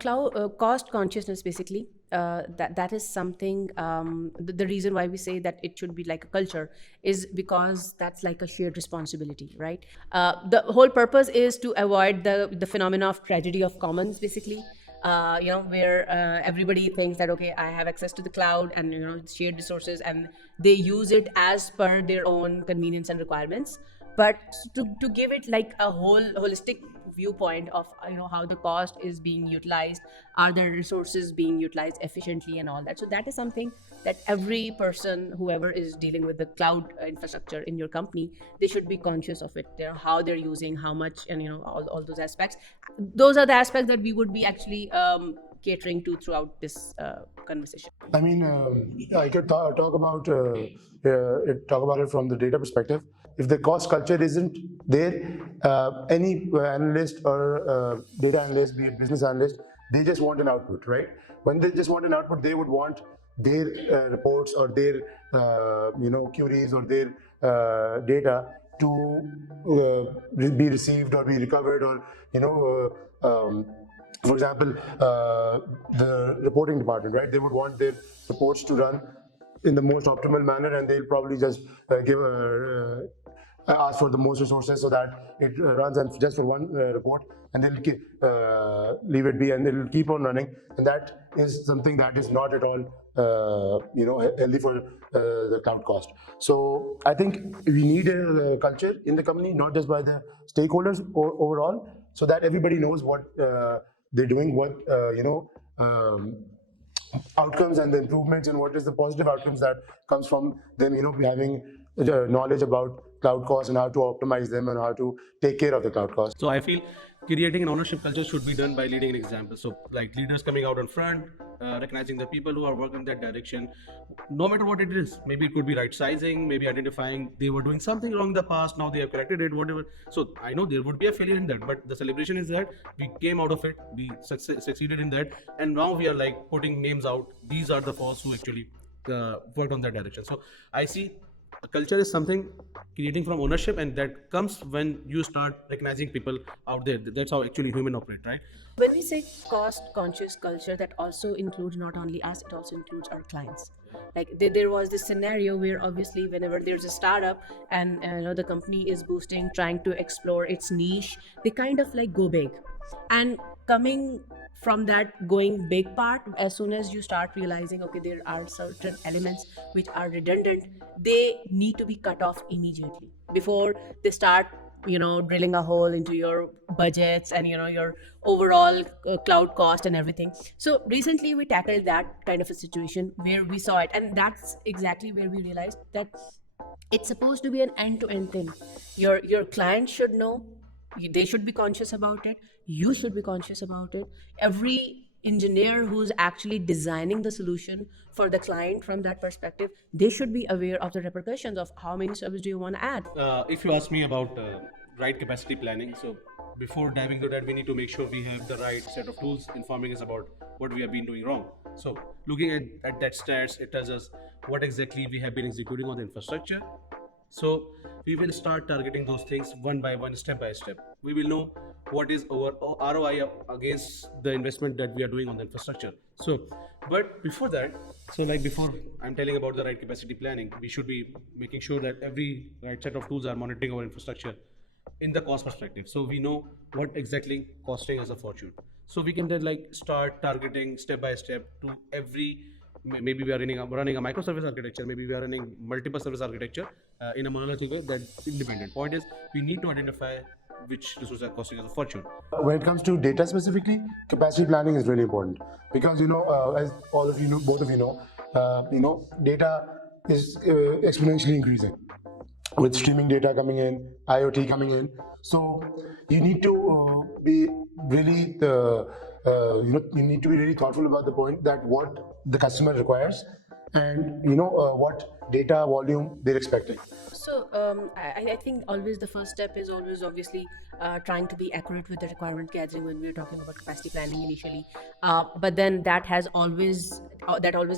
cloud cost consciousness, basically, that is something. The reason why we say that it should be like a culture is because that's like a shared responsibility, right? The whole purpose is to avoid the phenomena of tragedy of commons, basically. Where everybody thinks that, okay, I have access to the cloud and shared resources, and they use it as per their own convenience and requirements. But to give it like a holistic viewpoint of how the cost is being utilized, are the resources being utilized efficiently and all that. So that is something that every person, whoever is dealing with the cloud infrastructure in your company, they should be conscious of it. How they're using, how much, and all those aspects. Those are the aspects that we would be actually catering to throughout this conversation. I mean, I could talk about it from the data perspective. If the cost culture isn't there, any analyst or data analyst, be it business analyst, they just want an output, right? When they just want an output, they would want their reports or their queries or their data to be received or be recovered, or for example, the reporting department, right? They would want their reports to run in the most optimal manner, and they'll probably just ask for the most resources so that it runs and just for one report, and they'll leave it be, and it'll keep on running. And that is something that is not at all healthy for the cloud cost. So I think we need a culture in the company, not just by the stakeholders overall, so that everybody knows what they're doing, what outcomes and the improvements, and what is the positive outcomes that comes from them having knowledge about cloud costs and how to optimize them and how to take care of the cloud costs. So I feel creating an ownership culture should be done by leading an example. So like leaders coming out in front, recognizing the people who are working in that direction, no matter what it is. Maybe it could be right sizing, maybe identifying they were doing something wrong in the past, now they have corrected it, whatever. So I know there would be a failure in that, but the celebration is that we came out of it, we succeeded in that, and now we are like putting names out. These are the folks who actually worked on that direction. So I see a culture is something creating from ownership, and that comes when you start recognizing people out there. That's how actually human operate, right? When we say cost conscious culture, that also includes not only us, it also includes our clients. Like there was this scenario where obviously whenever there's a startup and the company is boosting, trying to explore its niche, they kind of like go big. And coming from that going big part, as soon as you start realizing, okay, there are certain elements which are redundant, they need to be cut off immediately before they start drilling a hole into your budgets and your overall cloud cost and everything. So recently we tackled that kind of a situation where we saw it, and that's exactly where we realized that it's supposed to be an end-to-end thing. Your client should know, they should be conscious about it, you should be conscious about it. Every engineer who's actually designing the solution for the client from that perspective, they should be aware of the repercussions of how many servers do you want to add. If you ask me about right capacity planning, so before diving to that, we need to make sure we have the right set of tools informing us about what we have been doing wrong. So looking at that stats, it tells us what exactly we have been executing on the infrastructure. So we will start targeting those things one by one, step by step. We will know what is our ROI against the investment that we are doing on the infrastructure. So, but before that, so like before I'm telling about the right capacity planning, we should be making sure that every right set of tools are monitoring our infrastructure in the cost perspective. So we know what exactly costing us a fortune. So we can then like start targeting step by step to every. Maybe we are running a microservice architecture, maybe we are running multiple service architecture in a monolithic way. That's independent. Point is, we need to identify which resources are costing us a fortune. When it comes to data specifically, capacity planning is really important because as all of you know, both of you know, data is exponentially increasing with streaming data coming in, IoT coming in. So you need to be really you need to be really thoughtful about the point that what the customer requires and what data volume they're expecting. So I think always the first step is always obviously trying to be accurate with the requirement gathering when we're talking about capacity planning initially. But then that always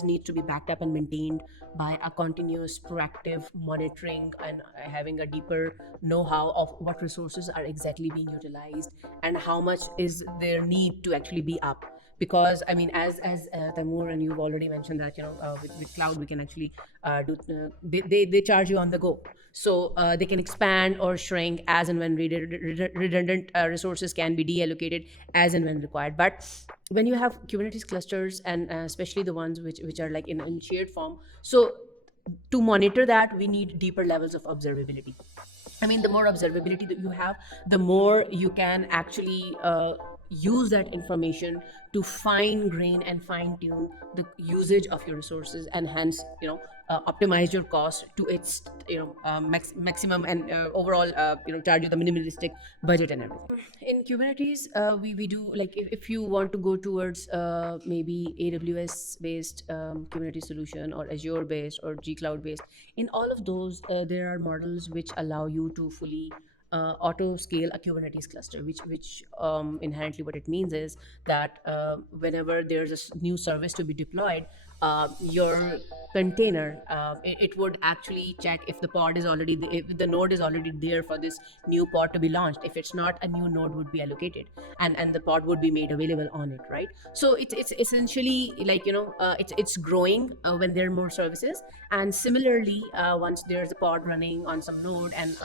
needs to be backed up and maintained by a continuous proactive monitoring and having a deeper know-how of what resources are exactly being utilized and how much is their need to actually be up. Because I mean, as Taimur and you've already mentioned that with cloud we can actually they charge you on the go, so they can expand or shrink as and when redundant resources can be deallocated as and when required. But when you have Kubernetes clusters and especially the ones which are like in shared form, so to monitor that we need deeper levels of observability. I mean, the more observability that you have, the more you can actually use that information to fine grain and fine tune the usage of your resources, and hence, optimize your cost to its, maximum, and overall, charge you the minimalistic budget and everything. In Kubernetes, we do like if you want to go towards maybe AWS based Kubernetes solution or Azure based or G Cloud based. In all of those, there are models which allow you to fully auto scale a Kubernetes cluster, which inherently what it means is that whenever there's a new service to be deployed, your container, it would actually check if the pod is already if the node is already there for this new pod to be launched. If it's not, a new node would be allocated, and the pod would be made available on it, right? So it's essentially like it's growing when there are more services, and similarly once there's a pod running on some node and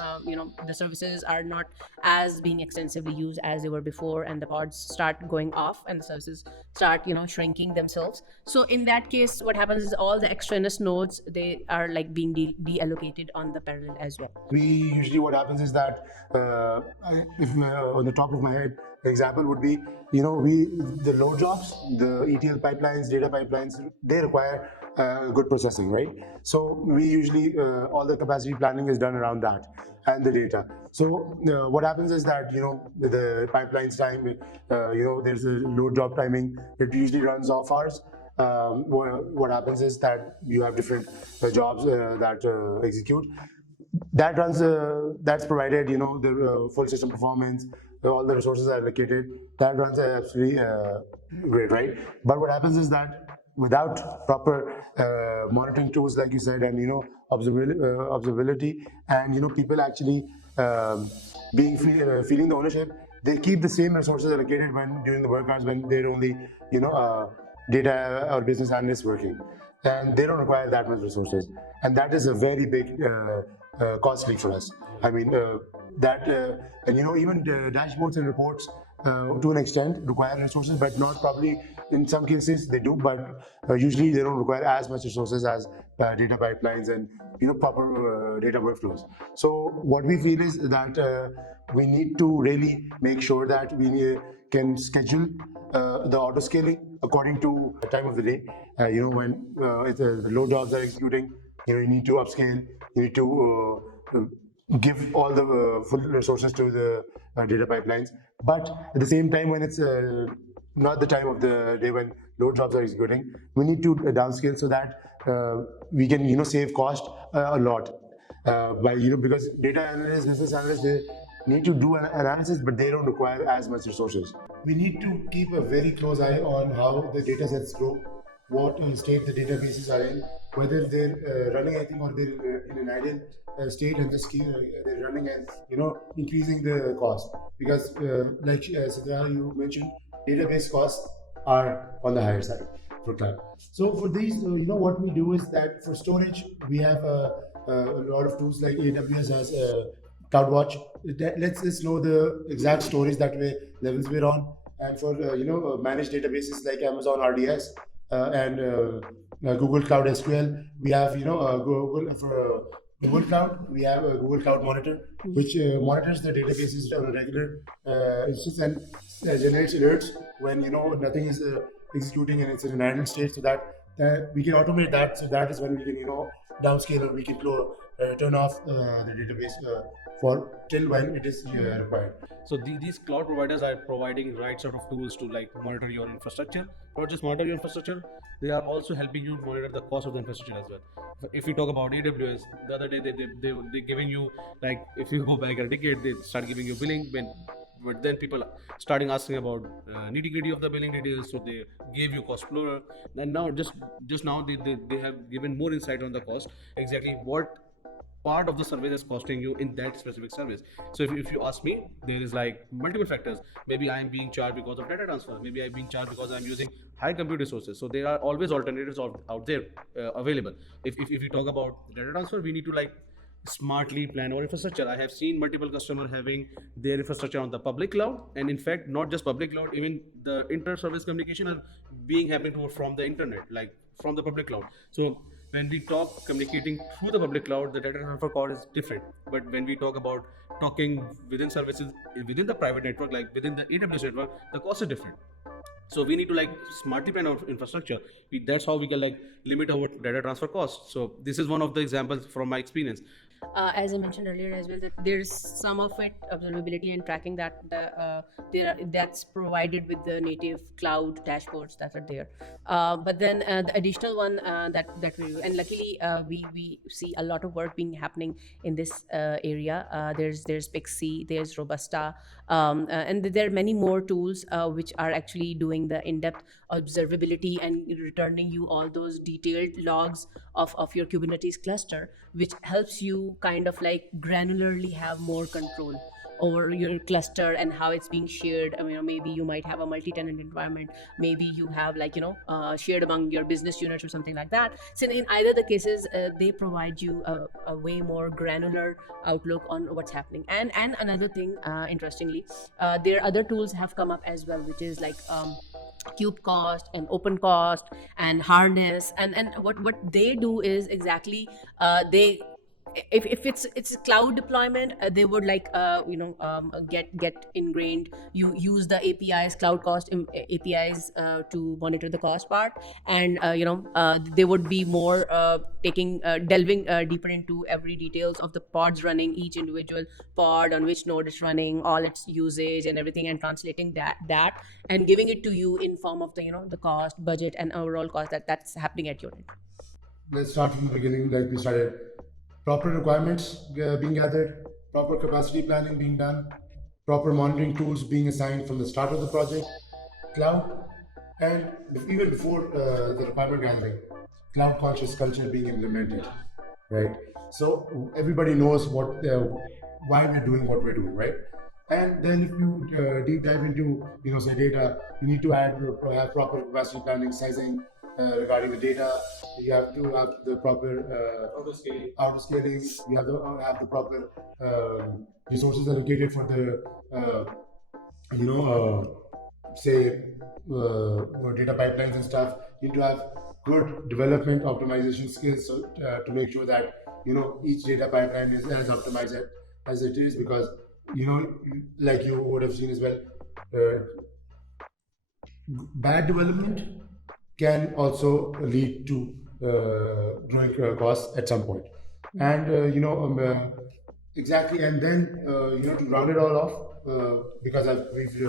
the services are not as being extensively used as they were before, and the pods start going off and the services start shrinking themselves. So in that case, what happens is all the extraneous nodes, they are like being deallocated on the parallel as well. We usually, what happens is that if on the top of my head, the example would be, the load jobs, the ETL pipelines, data pipelines, they require good processing, right? So we usually, all the capacity planning is done around that and the data. So what happens is that, with the pipelines time, there's a load job timing, it usually runs off hours. What happens is that you have different jobs that execute. That runs, that's provided, the full system performance, all the resources are allocated. That runs absolutely great, right? But what happens is that without proper monitoring tools, like you said, and observability, and people actually feeling the ownership, they keep the same resources allocated when during the work hours when they're only data or business analysts working, and they don't require that much resources, and that is a very big cost leak for us. I mean, and even dashboards and reports to an extent require resources, but not probably in some cases they do, but usually they don't require as much resources as data pipelines and proper data workflows. So what we feel is that we need to really make sure that we can schedule the auto scaling according to the time of the day. When the load jobs are executing, you need to upscale, you need to give all the full resources to the data pipelines. But at the same time, when it's not the time of the day when load jobs are executing, we need to downscale so that we can save cost a lot by because data analysts, business analysts, they need to do an analysis, but they don't require as much resources. We need to keep a very close eye on how the data sets grow, what state the databases are in, whether they're running anything or they're in an idle state and just they're running and increasing the cost. Because like Sidra, you mentioned, database costs are on the higher side for cloud. So for these, what we do is that for storage, we have a lot of tools like AWS has CloudWatch. That lets us know the exact storage that levels we're on. And for managed databases like Amazon RDS and Google Cloud SQL, we have Google Cloud. We have a Google Cloud Monitor, which monitors the databases on a regular instance and generates alerts when nothing is executing and it's in an idle state, so that we can automate that. So that is when we can downscale, or we can turn off the database for till when it is required. So these cloud providers are providing right sort of tools to like monitor your infrastructure. Not just monitor your infrastructure, they are also helping you monitor the cost of the infrastructure as well. If we talk about AWS, the other day they giving you, like, if you go back a decade, they start giving you billing but then people starting asking about nitty gritty of the billing details, so they gave you cost explorer, and now just now they have given more insight on the cost, exactly what part of the service is costing you in that specific service. So if you ask me, there is like multiple factors. Maybe I am being charged because of data transfer, maybe I'm being charged because I'm using high compute resources. So there are always alternatives out there available. If you talk about data transfer, we need to like smartly plan our infrastructure. I have seen multiple customers having their infrastructure on the public cloud, and in fact not just public cloud, even the inter-service communication are being happening from the internet, like from the public cloud. So when we talk communicating through the public cloud, the data transfer cost is different. But when we talk about talking within services within the private network, like within the AWS network, the cost is different. So we need to like smartly plan our infrastructure. That's how we can like limit our data transfer costs. So this is one of the examples from my experience. As I mentioned earlier as well, that there's some of it observability and tracking that's provided with the native cloud dashboards that are there. But then the additional one that we do, and luckily we see a lot of work being happening in this area. There's Pixie, there's Robusta, and there are many more tools which are actually doing the in-depth observability and returning you all those detailed logs of your Kubernetes cluster, which helps you kind of like granularly have more control over your cluster and how it's being shared. I mean, maybe you might have a multi-tenant environment, maybe you have like shared among your business units or something like that. So in either the cases, they provide you a way more granular outlook on what's happening. And another thing, interestingly, there other tools have come up as well, which is like KubeCost and OpenCost and Harness, and what they do is exactly they if it's a cloud deployment, they would like get ingrained. You use the APIs, cloud cost APIs to monitor the cost part, and they would be more delving deeper into every details of the pods running, each individual pod on which node it's running, all its usage and everything, and translating that and giving it to you in form of the cost, budget, and overall cost that's happening at your end. Let's start from the beginning, like we started. Proper requirements being gathered, proper capacity planning being done, proper monitoring tools being assigned from the start of the project, cloud, and even before the requirement gathering, cloud conscious culture being implemented, right? So everybody knows why we're doing what we're doing, right? And then if you deep dive into say data, you need to have proper capacity planning, sizing regarding the data. You have to have the proper auto scaling. You have to have the proper resources allocated for the data pipelines and stuff. You need to have good development optimization skills to make sure that each data pipeline is as optimized as it is, because like you would have seen as well, bad development can also lead to growing costs at some point. And exactly, and then to round it all off, because we've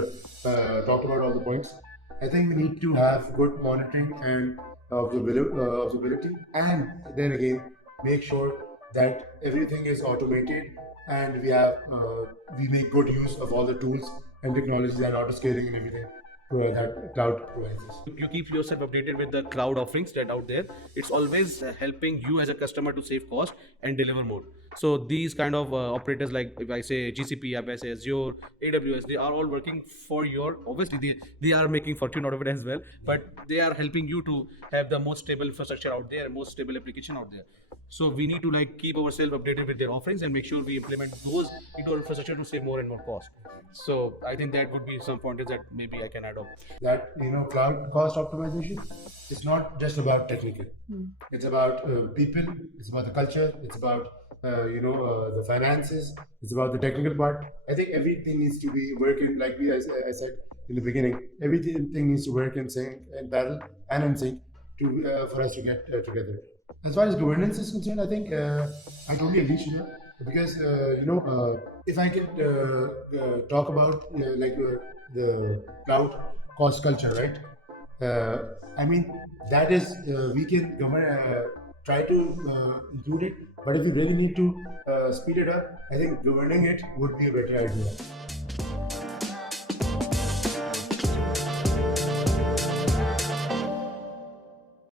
talked about all the points, I think we need to have good monitoring and observability, and then again make sure that everything is automated, and we make good use of all the tools and technologies and auto scaling and everything that cloud provides us. You keep yourself updated with the cloud offerings that out there. It's always helping you as a customer to save cost and deliver more. So these kind of operators, like if I say GCP, if I say Azure, AWS, they are all working for your, obviously they are making fortune out of it as well, but they are helping you to have the most stable infrastructure out there, most stable application out there. So we need to like keep ourselves updated with their offerings and make sure we implement those into our infrastructure to save more and more cost. So I think that would be some pointers that maybe I can add on. That cloud cost optimization is not just about technical. It's about people. It's about the culture. It's about the finances. It's about the technical part. I think everything needs to be working, like I said in the beginning. Everything needs to work in sync, in parallel, and in sync for us to get together. As far as governance is concerned, I think I totally agree, Shuja, because if I could talk about the cloud cost culture, right? I mean, that is we can try to include it, but if you really need to speed it up, I think governing it would be a better idea.